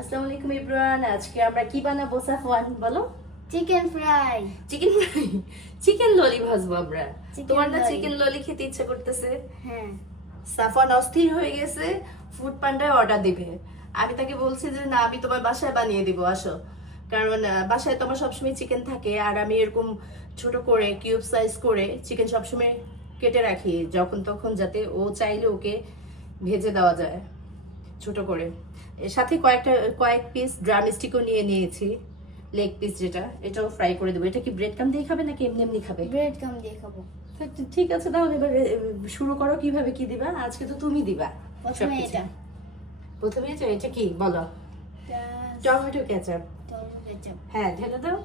আসসালামু আলাইকুম ইব্রান আজকে আমরা কি বানাবো সাফওয়ান বলো? Chicken fry chicken fry chicken lolly ভাজবো আমরা। তোমার না চিকেন ললি খেতে ইচ্ছা করতেছে? হ্যাঁ। সাফওয়ান অস্থির হয়ে গেছে ফুড পান্ডায় অর্ডার দিবে। আমি তাকে বলছি যে না আমি তোমার বাসায় বানিয়ে দিব আসো। কারণ বাসায় তোমার সবসময় চিকেন থাকে আর আমি এরকম ছোট করে কিউব সাইজ করে চিকেন সবসময় কেটে রাখি যখন তখন যাতে ও চাইলে ওকে ভেজে দেওয়া যায় ছোট করে। এর সাথে কয়েকটা কয়েক পিস ড্রাম স্টিকও নিয়ে নিয়েছি লেগ পিস যেটা এটাও ফ্রাই করে দেবো। এটা কি ব্রেড কাম দিয়ে খাবে নাকি এমনি এমনি খাবে? ব্রেড কাম দিয়ে খাব। ঠিক আছে তাহলে এবার শুরু করো কীভাবে কি দিবা? আজকে তো তুমি দিবা। প্রথমে এটা। প্রথমে এটা এটা কি? বলো। টমেটো কেচাপ হ্যাঁ ঢেলে দাও।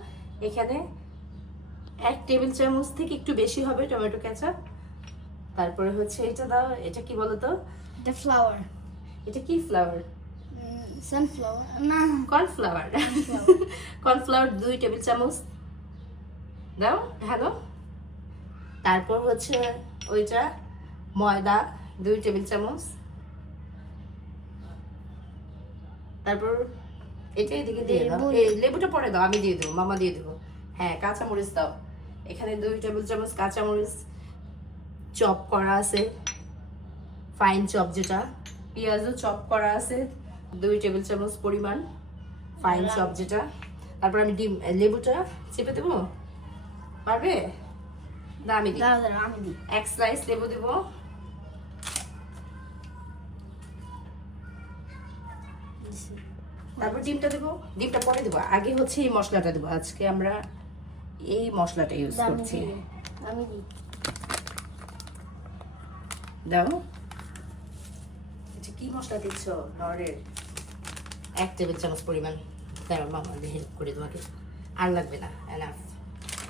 এখানে এক টেবিল চামচ থেকে একটু বেশি হবে টমেটো কেচাপ তারপরে হচ্ছে এটা দাও। এটা কি বলো তো? এটা ফ্লাওয়ার এটা কি ফ্লাওয়ার সানফ্লাওয়ার না। কর্নফ্লাওয়ার কর্নফ্লাওয়ার দুই টেবিল চামচ। দাও হ্যালো। তারপর হচ্ছে ওইটা ময়দা দুই টেবিল চামচ। তারপর এটা এদিকে দিয়ে দাও। লেবুটা পরে দাও আমি দিয়ে দেবো মামা দিয়ে দেবো। হ্যাঁ কাঁচামরিচ দাও। এখানে দুই টেবিল চামচ কাঁচামরিচ চপ করা আছে। ফাইন চপ যেটা। পেঁয়াজও চপ করা আছে। দুই টেবিল চামচ পরিমাণ ফাইন চপ যেটা। তারপর আমি ডিম লেবুটা চেপে দেবো? পারবে? না আমি দিই। দাঁড়া দাঁড়া আমি দিই। এক স্লাইস লেবু দেবো। তারপর ডিমটা দেবো। ডিমটা পরে দেবো। আগে হচ্ছে এই মশলাটা দেবো। আজকে আমরা এই মশলাটা ইউজ করছি। আমি দিই। দাও। এটা কি মশলা দিচ্ছ? নরের। এক টেবিল চামচ পরিমাণ দাঁড়াও মামা হেল্প করে তোমাকে। আর লাগবে না এনাফ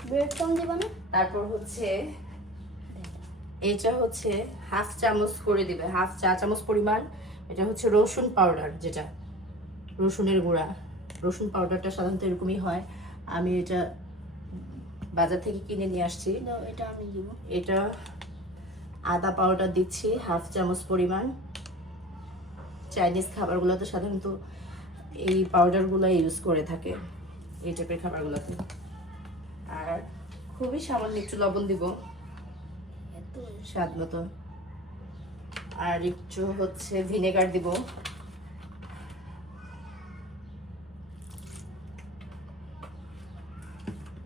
ব্রেড কম দিবা না? তারপর হচ্ছে এটা হচ্ছে হাফ চামচ করে দিবে হাফ চা চামচ পরিমাণ। এটা হচ্ছে রসুন পাউডার যেটা রসুনের গুঁড়া। রসুন পাউডারটা সাধারণত এরকমই হয়। আমি এটা বাজার থেকে কিনে নিয়ে আসছি। এটা আমি দিব। এটা আদা পাউডার দিচ্ছি হাফ চামচ পরিমাণ। চাইনিজ খাবারগুলো তো সাধারণত এই পাউডারগুলো ইউজ করে থাকে, এই টাইপের খাবারগুলোতে। আর খুবই সামান্য একটু লবণ দিব, স্বাদ মতো। আর একটু হচ্ছে ভিনেগার দিব।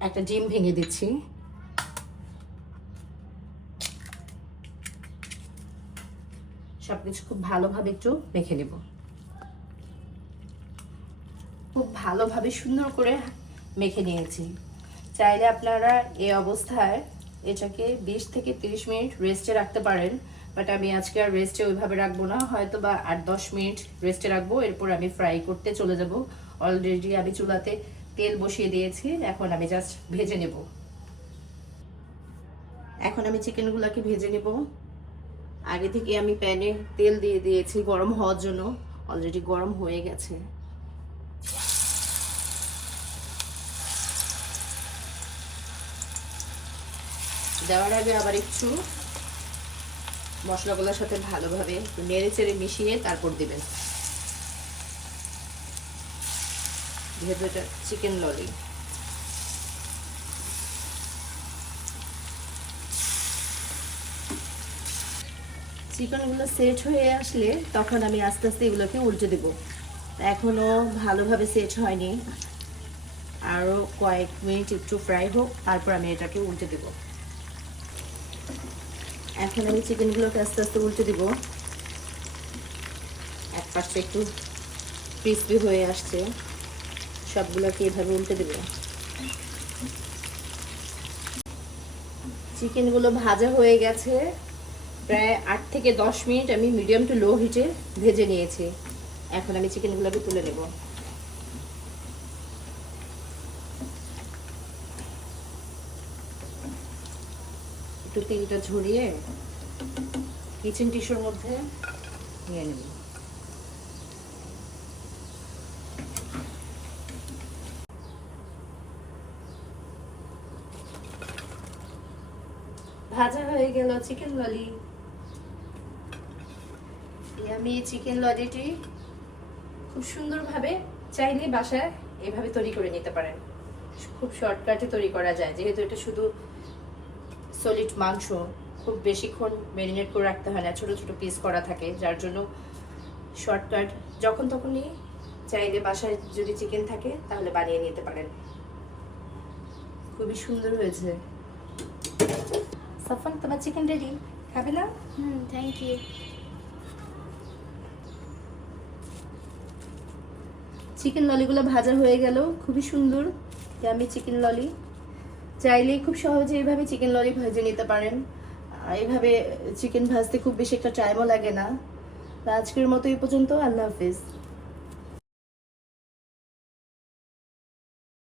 একটা ডিম ভেঙে দিচ্ছি। সবকিছু খুব ভালোভাবে একটু মেখে নেব খুব ভালোভাবে সুন্দর করে মেখে নিয়েছি। চাইলে আপনারা এই অবস্থায় এটাকে বিশ থেকে তিরিশ মিনিট রেস্টে রাখতে পারেন, বাট আমি আজকে আর রেস্টে ওইভাবে রাখব না হয়তো বা আট দশ মিনিট রেস্টে রাখব, এরপর আমি ফ্রাই করতে চলে যাব। অলরেডি আমি চুলাতে তেল বসিয়ে দিয়েছি, এখন আমি জাস্ট ভেজে নেব। এখন আমি চিকেনগুলোকে ভেজে নেব। আগে থেকে আমি প্যানে তেল দিয়ে দিয়েছি গরম হওয়ার জন্য অলরেডি গরম হয়ে গেছে। দেওয়ার আগে আবার একটু মশলাগুলোর সাথে ভালোভাবে নেড়ে চেড়ে মিশিয়ে তারপর দিবেন। যেহেতু এটা চিকেন ললি চিকেনগুলো সেট হয়ে আসলে তখন আমি আস্তে আস্তে এগুলোকে উল্টে দেব। এখনও ভালোভাবে সেট হয়নি। আরও কয়েক মিনিট একটু ফ্রাই হোক, তারপর আমি এটাকে উল্টে দেব। এখন আমি চিকেনগুলোকে আস্তে আস্তে উল্টে দিব। এক পাশে একটু ক্রিসপি হয়ে আসছে। সবগুলোকে এভাবে উল্টে দেব। চিকেনগুলো ভাজা হয়ে গেছে। প্রায় আট থেকে দশ মিনিট আমি মিডিয়াম টু লো হিটে ভেজে নিয়েছি। এখন আমি চিকেনগুলোকে তুলে নেব। একটু তেলটা ঝরিয়ে কিচেন টিস্যুর মধ্যে নিয়ে নেব। ভাজা হয়ে গেল চিকেন ললি আমি চিকেন ললিটি খুব খুব সুন্দরভাবে চাইলে বাসায় এভাবে তৈরি করে নিতে পারেন। খুব শর্টকাটে তৈরি করা যায়, যেহেতু এটা শুধু সলিড মাংস খুব বেশিক্ষণ ম্যারিনেট করে রাখতে হয় না ছোটো ছোটো পিস করা থাকে যার জন্য শর্টকাট যখন তখনই চাইলে বাসায় যদি চিকেন থাকে তাহলে বানিয়ে নিতে পারেন। খুবই সুন্দর হয়েছে। সাফন তোমার চিকেন রেডি খাবে না? হুম থ্যাংক ইউ চিকেন ললিগুলো ভাজা হয়ে গেল খুবই সুন্দর আমি চিকেন ললি চাইলে খুব সহজে এইভাবে চিকেন ললি ভেজে নিতে পারেন। এইভাবে চিকেন ভাজতে খুব বেশি একটা টাইমও লাগে না। আজকের মতো এই পর্যন্ত, আল্লাহ হাফিজ।